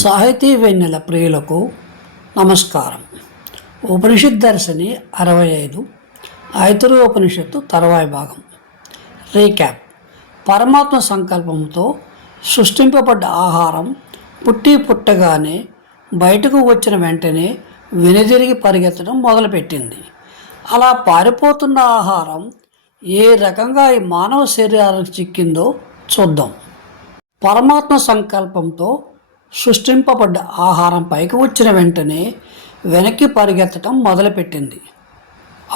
సాహితీ వెన్నెల ప్రియులకు నమస్కారం. ఉపనిషత్ దర్శని అరవై ఐదు ఐతరు ఉపనిషత్తు తర్వాయి భాగం. రీక్యాప్. పరమాత్మ సంకల్పంతో సృష్టింపబడ్డ ఆహారం పుట్టి పుట్టగానే బయటకు వచ్చిన వెంటనే వెనుదిరిగి పరిగెత్తడం మొదలుపెట్టింది. అలా పారిపోతున్న ఆహారం ఏ రకంగా ఈ మానవ శరీరానికి చిక్కిందో చూద్దాం. పరమాత్మ సంకల్పంతో సృష్టింపబడ్డ ఆహారం పైకి వచ్చిన వెంటనే వెనక్కి పరిగెత్తటం మొదలుపెట్టింది.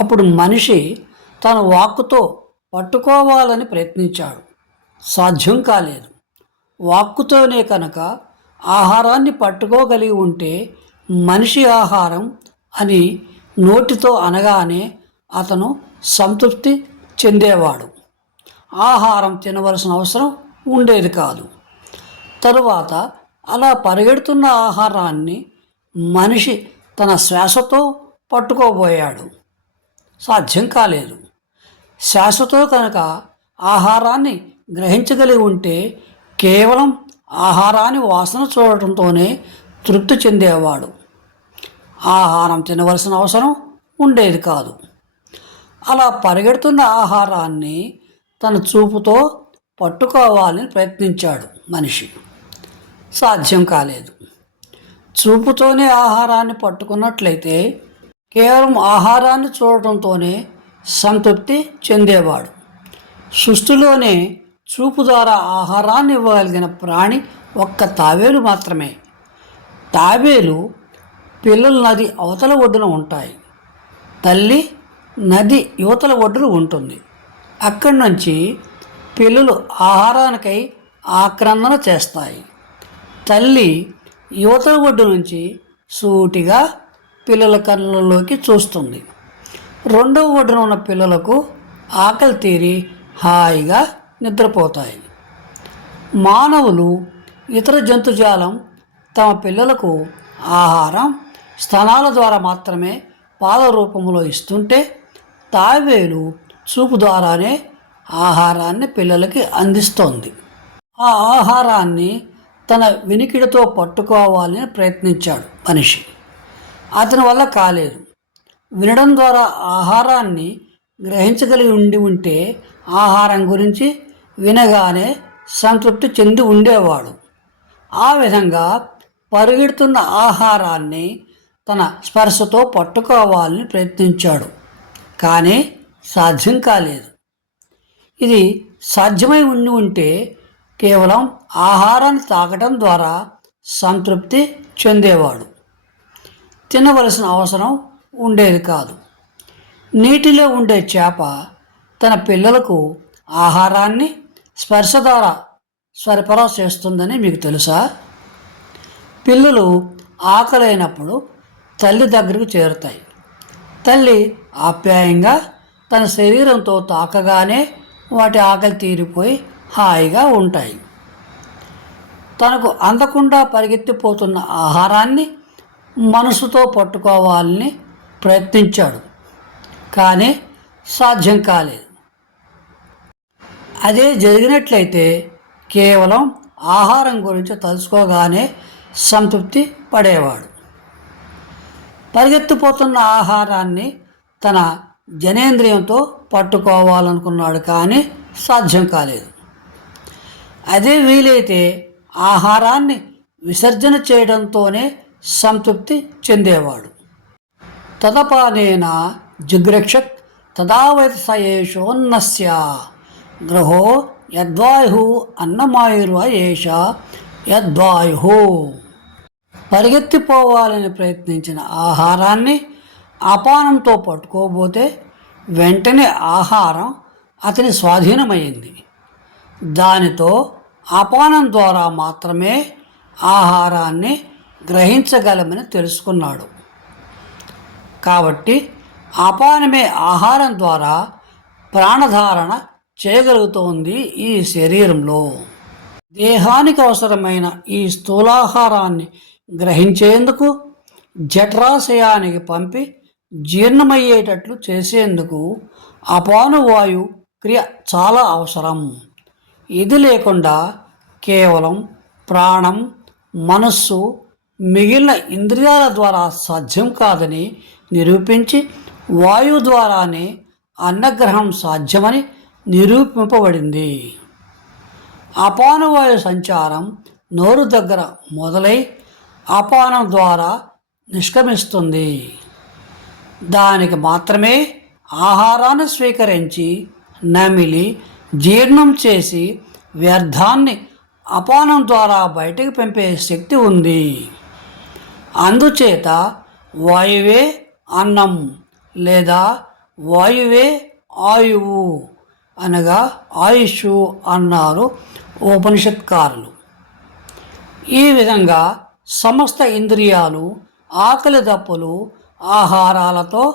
అప్పుడు మనిషి తన వాక్కుతో పట్టుకోవాలని ప్రయత్నించాడు. సాధ్యం కాలేదు. వాక్కుతోనే కనుక ఆహారాన్ని పట్టుకోగలిగి ఉంటే మనిషి ఆహారం అని నోటితో అనగానే అతను సంతృప్తి చెందేవాడు. ఆహారం తినవలసిన అవసరం ఉండేది కాదు. తరువాత అలా పరిగెడుతున్న ఆహారాన్ని మనిషి తన శ్వాసతో పట్టుకోబోయాడు. సాధ్యం కాలేదు. శ్వాసతో కనుక ఆహారాన్ని గ్రహించగలిగి ఉంటే కేవలం ఆహారాన్ని వాసన చూడటంతోనే తృప్తి చెందేవాడు. ఆహారం తినవలసిన అవసరం ఉండేది కాదు. అలా పరిగెడుతున్న ఆహారాన్ని తన చూపుతో పట్టుకోవాలని ప్రయత్నించాడు మనిషి. సాధ్యం కాలేదు. చూపుతోనే ఆహారాన్ని పట్టుకున్నట్లయితే కేవలం ఆహారాన్ని చూడటంతోనే సంతృప్తి చెందేవాడు. సృష్టిలోనే చూపు ద్వారా ఆహారాన్ని ఇవ్వగలిగిన ప్రాణి ఒక్క తాబేలు మాత్రమే. తాబేలు పిల్లలు నది అవతల ఒడ్డున ఉంటాయి. తల్లి నది యువతల ఒడ్డున ఉంటుంది. అక్కడి నుంచి పిల్లలు ఆహారానికై ఆక్రందన చేస్తాయి. తల్లి యువతల ఒడ్డు నుంచి సూటిగా పిల్లల కళ్ళలోకి చూస్తుంది. రెండవ ఒడ్డున ఉన్న పిల్లలకు ఆకలి తీరి హాయిగా నిద్రపోతాయి. మానవులు ఇతర జంతుజాలం తమ పిల్లలకు ఆహారం స్తనాల ద్వారా మాత్రమే పాల రూపంలో ఇస్తుంటే తావేలు చూపు ద్వారానే ఆహారాన్ని పిల్లలకి అందిస్తోంది. ఆ ఆహారాన్ని తన వెనికిడితో పట్టుకోవాలని ప్రయత్నించాడు మనిషి. అతని వల్ల కాలేదు. వినడం ద్వారా ఆహారాన్ని గ్రహించగలిగి ఉండి ఉంటే ఆహారం గురించి వినగానే సంతృప్తి చెంది ఉండేవాడు. ఆ విధంగా పరిగెడుతున్న ఆహారాన్ని తన స్పర్శతో పట్టుకోవాలని ప్రయత్నించాడు. కానీ సాధ్యం కాలేదు. ఇది సాధ్యమై ఉండి ఉంటే కేవలం ఆహారాన్ని తాగటం ద్వారా సంతృప్తి చెందేవాడు. తినవలసిన అవసరం ఉండేది కాదు. నీటిలో ఉండే చేప తన పిల్లలకు ఆహారాన్ని స్పర్శ ద్వారా సరఫరా చేస్తుందని మీకు తెలుసా? పిల్లలు ఆకలైనప్పుడు తల్లి దగ్గరకు చేరుతాయి. తల్లి ఆప్యాయంగా తన శరీరంతో తాకగానే వాటి ఆకలి తీరిపోయి హాయిగా ఉంటాయి. తనకు అందకుండా పరిగెత్తిపోతున్న ఆహారాన్ని మనసుతో పట్టుకోవాలని ప్రయత్నించాడు. కానీ సాధ్యం కాలేదు. అదే జరిగినట్లయితే కేవలం ఆహారం గురించి తలుచుకోగానే సంతృప్తి పడేవాడు. పరిగెత్తిపోతున్న ఆహారాన్ని తన జనేంద్రియంతో పట్టుకోవాలనుకున్నాడు కానీ సాధ్యం కాలేదు. అదే వీలైతే ఆహారాన్ని విసర్జన చేయడంతోనే సంతృప్తి చెందేవాడు. తదపానేన జిగ్రక్షత్ తదావైత సయేషోన్నస్య గ్రహో యద్వాయు అన్నమాయుర్వ ఏష యద్వాయు. పరిగెత్తిపోవాలని ప్రయత్నించిన ఆహారాన్ని అపానంతో పట్టుకోబోతే వెంటనే ఆహారం అతని స్వాధీనమైంది దానితో అపానం ద్వారా మాత్రమే ఆహారాన్ని గ్రహించగలమని తెలుసుకున్నాడు. కాబట్టి అపానమే ఆహారం ద్వారా ప్రాణధారణ చేయగలుగుతోంది ఈ శరీరంలో. దేహానికి అవసరమైన ఈ స్థూలాహారాన్ని గ్రహించేందుకు జఠరాశయానికి పంపి జీర్ణమయ్యేటట్లు చేసేందుకు అపానువాయు క్రియ చాలా అవసరం. ఇది లేకుండా కేవలం ప్రాణం మనస్సు మిగిలిన ఇంద్రియాల ద్వారా సాధ్యం కాదని నిరూపించి వాయువు ద్వారానే అన్నగ్రహణం సాధ్యమని నిరూపింపబడింది. అపానవాయు సంచారం నోరు దగ్గర మొదలై అపానం ద్వారా నిష్క్రమిస్తుంది. దానికి మాత్రమే ఆహారాన్ని స్వీకరించి నమిలి జీర్ణం చేసి వ్యర్థాన్ని అపానం ద్వారా బయటకు పంపే శక్తి ఉంది. అందుచేత వాయువే అన్నం లేదా వాయువే ఆయువు అనగా ఆయుష్ అన్నారు ఉపనిషత్కారులు. ఈ విధంగా సమస్త ఇంద్రియాలు ఆకలి దప్పులు ఆహారాలతో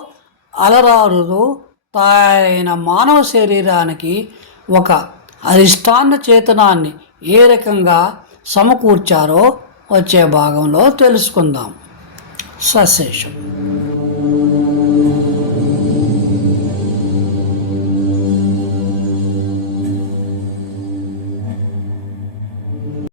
అలరారులు తయారైన మానవ శరీరానికి ఒక అధిష్టాన చేతనాన్ని ఏ రకంగా సమకూర్చారో వచ్చే భాగంలో తెలుసుకుందాం. సశేషం.